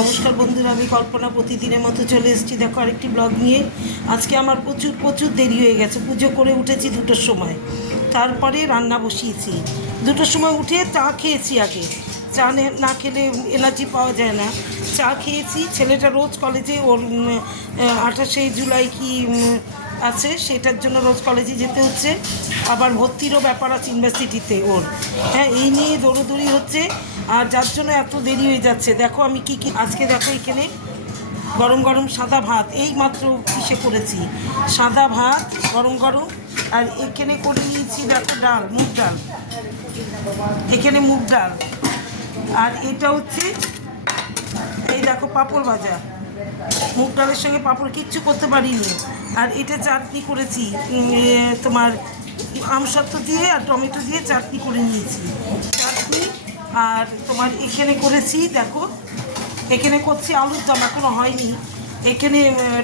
নমস্কার বন্ধুরা, আমি কল্পনা প্রতিদিনের মতো চলে এসেছি। দেখো আরেকটি ব্লগ নিয়ে। আজকে আমার প্রচুর দেরি হয়ে গেছে। পুজো করে উঠেছি 2টোর সময়, তারপরে রান্না বসিয়েছি। 2টোর সময় উঠে চা খেয়েছি। আগে চা না খেলে এনার্জি পাওয়া যায় না। চা খেয়েছি। ছেলেটা রোজ কলেজে, ওর 28শে জুলাই কি আছে, সেটার জন্য রোজ কলেজে যেতে হচ্ছে। আবার ভর্তিরও ব্যাপার আছে ইউনিভার্সিটিতে ওর। হ্যাঁ, এই নিয়ে দৌড়োদৌড়ি হচ্ছে, আর যার জন্য এত দেরি হয়ে যাচ্ছে। দেখো আমি কি আজকে দেখো এখানে গরম গরম সাদা ভাত এই মাত্র কিসে করেছি, সাদা ভাত গরম গরম। আর এখানে করে নিয়েছি দেখো ডাল, মুগ ডাল, এখানে মুগ ডাল। আর এটা হচ্ছে এই দেখো পাঁপড় ভাজা। মুগ ডালের সঙ্গে পাঁপড় কিচ্ছু করতে পারিনি। আর এটা চাটনি করেছি, তোমার আমসত্ত্ব দিয়ে আর টমেটো দিয়ে চাটনি করে নিয়েছি, চাটনি। আর তোমার এখানে করেছি দেখো, এখানে করছি আলুর দম, এখনও হয়নি। এখানে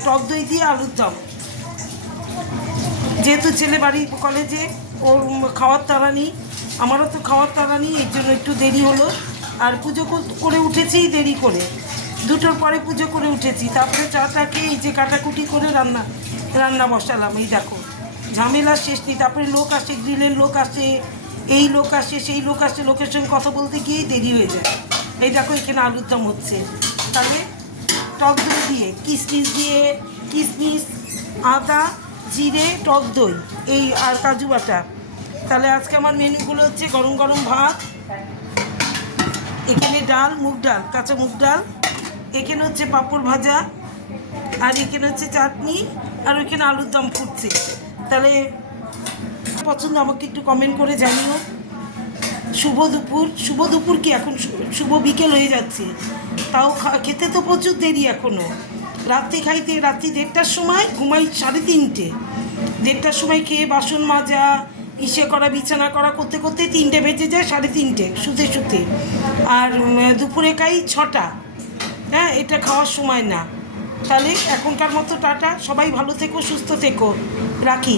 টক দই দিয়ে আলুর দম। যেহেতু ছেলে বাড়ি কলেজে, ওর খাওয়ার তাড়া নেই, আমারও তো খাওয়ার তাড়া নেই, এর জন্য একটু দেরি হলো। আর পুজো করে উঠেছি দেরি করে, 2টোর পরে পুজো করে উঠেছি। তারপরে চাটাকে এই যে কাটাকুটি করে রান্না বসালাম। এই দেখো ঝামেলা শেষ নেই। তারপরে লোক আসে, গ্রিলের লোক আসে, এই লোক আসে, সেই লোক আসে, লোকের সঙ্গে কথা বলতে গিয়েই দেরি হয়ে যায়। এই দেখো এখানে আলুর দম হচ্ছে। তাহলে টক দই দিয়ে, কিশমিশ, আদা, জিরে, টক দই, এই আর কাজু বাটা। তাহলে আজকে আমার মেনুগুলো হচ্ছে গরম গরম ভাত, এখানে ডাল, মুগ ডাল, কাঁচা মুগ ডাল, এখানে হচ্ছে পাঁপড় ভাজা, আর এখানে হচ্ছে চাটনি, আর ওইখানে আলুর দম ফুটছে। তাহলে পছন্দ আমাকে একটু কমেন্ট করে জানিও। শুভ দুপুর কি এখন, শুভ বিকেল হয়ে যাচ্ছে, তাও খেতে তো প্রচুর দেরি এখনও। রাত্রি 1:30টার সময় ঘুমাই, 3:30, 1:30টার সময় খেয়ে বাসন মাজা, করা, বিছানা করা করতে করতে 3টে বেজে যায়, 3:30 শুতে। আর দুপুরে খাই 6টা। হ্যাঁ, এটা খাওয়ার সময় না। তাহলে এখনকার মতো টাটা, সবাই ভালো থেকো, সুস্থ থেকো, রাখি।